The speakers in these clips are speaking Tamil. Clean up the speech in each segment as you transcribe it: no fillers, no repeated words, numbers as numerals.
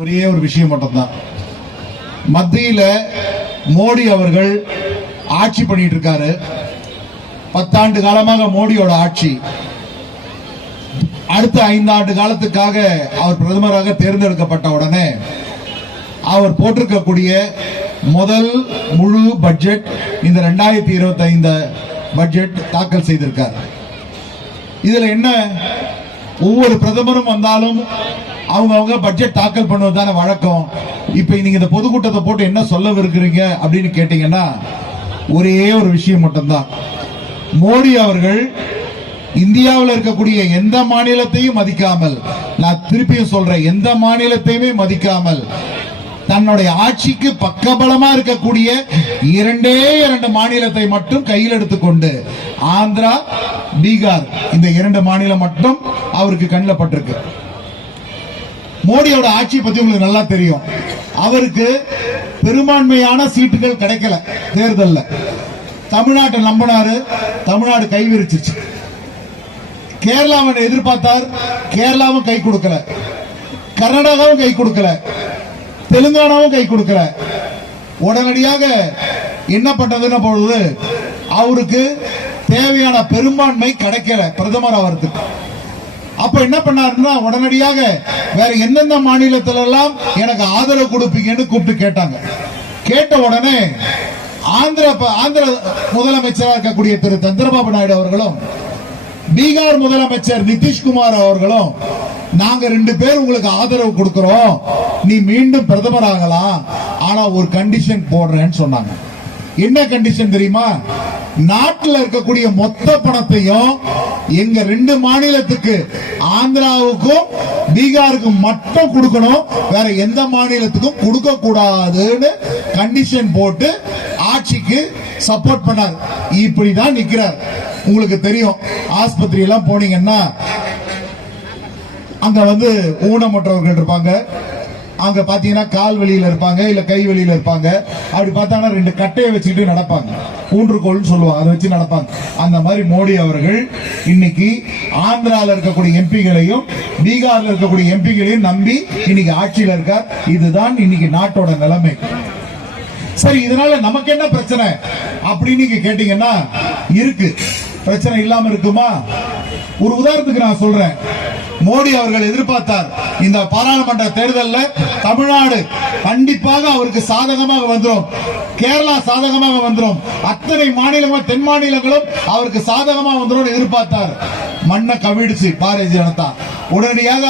ஒரே ஒரு விஷயம் மட்டும்தான். மத்தியில மோடி அவர்கள் ஆட்சி பண்ணிட்டு இருக்காரு. 10 ஆண்டு காலமாக மோடியோட ஆட்சி. அடுத்த 5 ஆண்டு காலத்துக்காக அவர் பிரதமராக தேர்ந்தெடுக்கப்பட்ட உடனே அவர் போட்டிருக்கக்கூடிய முதல் முழு பட்ஜெட் இந்த 2025 பட்ஜெட் தாக்கல் செய்திருக்கார். இதுல என்ன, ஒவ்வொரு பிரதமரும் வந்தாலும் அவங்க பட்ஜெட் தாக்கல் பண்ணுவதான வழக்கம். இப்ப நீங்க இந்த பொதுக்கூட்டத்தை போட்டு என்ன சொல்ல இருக்கிறீங்க அப்படின்னு கேட்டீங்கன்னா ஒரே ஒரு விஷயம் மட்டும்தான். மோடி அவர்கள் இந்தியாவில் இருக்கக்கூடிய எந்த மாநிலத்தையும் மதிக்காமல், நான் திருப்பியும் சொல்றேன், எந்த மாநிலத்தையுமே மதிக்காமல் தன்னுடைய ஆட்சிக்கு பக்கபலமா இருக்கக்கூடிய 2 மாநிலத்தை மட்டும் கையில் எடுத்துக்கொண்டு, ஆந்திரா, பீகார், இந்த 2 மாநிலம் மட்டும் அவருக்கு கண்ணில் பட்டிருக்கு. மோடியோட ஆட்சி பத்தி உங்களுக்கு நல்லா தெரியும். அவருக்கு பெரும்பான்மையான சீட்டுகள் கிடைக்கல தேர்தல்ல. தமிழ்நாட்டை நம்பினாரு, தமிழ்நாடு கை விரிச்சிருச்சு. கேரளாவை எதிர்பார்த்தார், கேரளாவும் கை கொடுக்கல. கர்நாடகாவும் கை கொடுக்கல. தெலுங்கானாவும் கை கொடுக்கல. உடனடியாக என்ன பண்றதுன்னு பொழுது அவருக்கு தேவையான பெரும்பான்மை கிடைக்கல பிரதமர் ஆவறதுக்கு. அப்ப என்ன பண்ணாருன்னா உடனடியாக வேற எந்தெந்த மாநிலத்தில எல்லாம் எனக்கு ஆதரவு கொடுப்பீங்கன்னு கூப்பிட்டு கேட்டாங்க. கேட்ட உடனே ஆந்திர முதலமைச்சராக இருக்கக்கூடிய திரு சந்திரபாபு நாயுடு அவர்களும், பீகார் முதலமைச்சர் நிதிஷ்குமார் அவர்களும், நாங்க 2 பேர் உங்களுக்கு ஆதரவு கொடுக்கிறோம், நீ மீண்டும் பிரதமர் ஆகலாம், ஆனா ஒரு கண்டிஷன் போடுறேன்னு சொன்னாங்க. என்ன கண்டிஷன் தெரியுமா? நாட்டில் இருக்கக்கூடிய மொத்த பணத்தையும் எங்க 2 மாநிலத்துக்கு, ஆந்திராவுக்கும் பீகாருக்கும் மட்டும் கொடுக்கணும், வேற எந்த மாநிலத்துக்கும் கொடுக்க கூடாதுன்னு கண்டிஷன் போட்டு ஆட்சிக்கு சப்போர்ட் பண்ணார். இப்படிதான் நிக்கிறார். உங்களுக்கு தெரியும், ஆஸ்பத்திரி எல்லாம் போனீங்கன்னா அங்க ஊனமுற்றவர்கள் இருப்பாங்க. அங்க பாத்தீங்கன்னா கால் வெளியில இருப்பாங்க, இல்ல கை வெளியில இருப்பாங்க. அப்படி பார்த்தாங்கன்னா 2 கட்டையை வச்சுக்கிட்டு நடப்பாங்க. ஊன்றுகோல்னு சொல்லுவாங்க, அதை வச்சு நடப்பாங்க. அந்த மாதிரி மோடி அவர்கள் இன்னைக்கு ஆந்திரால இருக்கக்கூடிய எம்பிகளையும் பீகார்ல இருக்கக்கூடிய எம்பிகளையும் நம்பி இன்னைக்கு ஆட்சியில் இருக்கார். இதுதான் இன்னைக்கு நாட்டோட நிலைமை. சரி, இதனால நமக்கு என்ன பிரச்சனை அப்படின்னு கேட்டீங்கன்னா இருக்கு. பிரச்சனை இல்லாம இருக்குமா? ஒரு உதாரணத்துக்கு நான் சொல்றேன். மோடி அவர்கள் எதிர்பார்த்தார், இந்த பாராளுமன்ற தேர்தலில் தமிழ்நாடு கண்டிப்பாக அவருக்கு சாதகமாக வந்துடும், கேரளா சாதகமாக வந்துடும், அத்தனை மாநிலங்களும் தென் மாநிலங்களும் அவருக்கு சாதகமாக வந்துடும் எதிர்பார்த்தார். மண்ணை கவிடுச்சு பாரதிய ஜனதா. உடனடியாக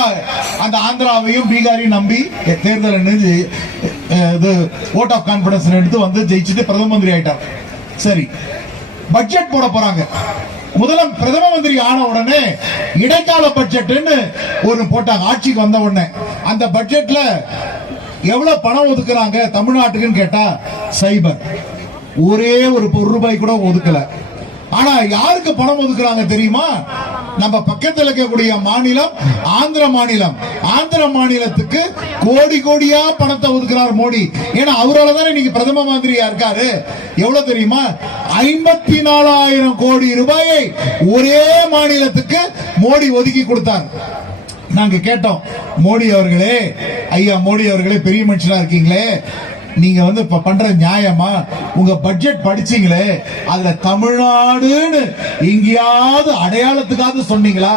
அந்த ஆந்திராவையும் பீகாரையும் நம்பி தேர்தல் ஓட் ஆஃப் கான்பிடன்ஸ் எடுத்து ஜெயிச்சுட்டு பிரதம மந்திரி ஆயிட்டார். சரி, பட்ஜெட் போட போறாங்க. பிரதம மந்திரி ஆன உடனே இடைக்கால பட்ஜெட் ஒரு போட்டாங்க. ஆட்சிக்கு வந்த உடனே அந்த பட்ஜெட்ல எவ்வளவு பணம் ஒதுக்குறாங்க தமிழ்நாட்டுக்குன்னு கேட்டா சைபர். ஒரே ஒரு ரூபாய் கூட ஒதுக்கல. ஆனா யாருக்கு பணம் ஒதுக்குறாங்க தெரியுமா? நம்ம பக்கத்தில் இருக்கக்கூடிய மாநிலம் ஆந்திர மாநிலம். ஆந்திர மாநிலத்துக்கு கோடி கோடியா பணத்தை ஒதுக்குறார் மோடி. ஏன்னா அவரால் தானே இன்னைக்கு பிரதம மந்திரியா இருக்காரு. எவ்வளவு தெரியுமா? 54,000 கோடி ரூபாயை ஒரே மாநிலத்துக்கு மோடி ஒதுக்கி கொடுத்தார். நாங்க கேட்டோம், மோடி அவர்களே, ஐயா மோடி அவர்களே, பெரிய மனுஷனா இருக்கீங்களே, நீங்க பண்ற நியாயமா? உங்க பட்ஜெட் படிச்சீங்களே, அதுல தமிழ்நாடுன்னு எங்கேயாவது அடையாளத்துக்காவது சொன்னீங்களா?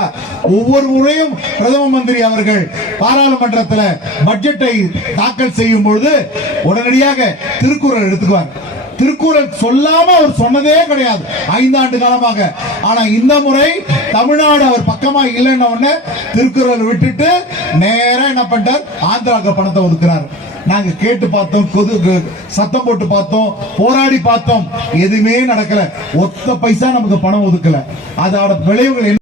ஒவ்வொரு முறையும் பிரதம மந்திரி அவர்கள் பாராளுமன்றத்தில் பட்ஜெட்டை தாக்கல் செய்யும் பொழுது உடனடியாக திருக்குறள் எடுத்துக்குவார். திருக்குறள் சொல்லாம அவர் சொன்னதே கிடையாது 5 ஆண்டு காலமாக. ஆனா இந்த முறை தமிழ்நாடு அவர் பக்கமா இல்லைன்ன உடனே திருக்குறள் விட்டுட்டு நேரா என்ன பண்றார்? ஆந்திராவுக்கு பணத்தை ஒதுக்குறாரு. நாங்க கேட்டு பார்த்தோம், சத்தம் போட்டு பார்த்தோம், போராடி பார்த்தோம், எதுவுமே நடக்கல. ஒத்த பைசா நமக்கு பணம் ஒதுக்கல. அதோட விளைவுகள்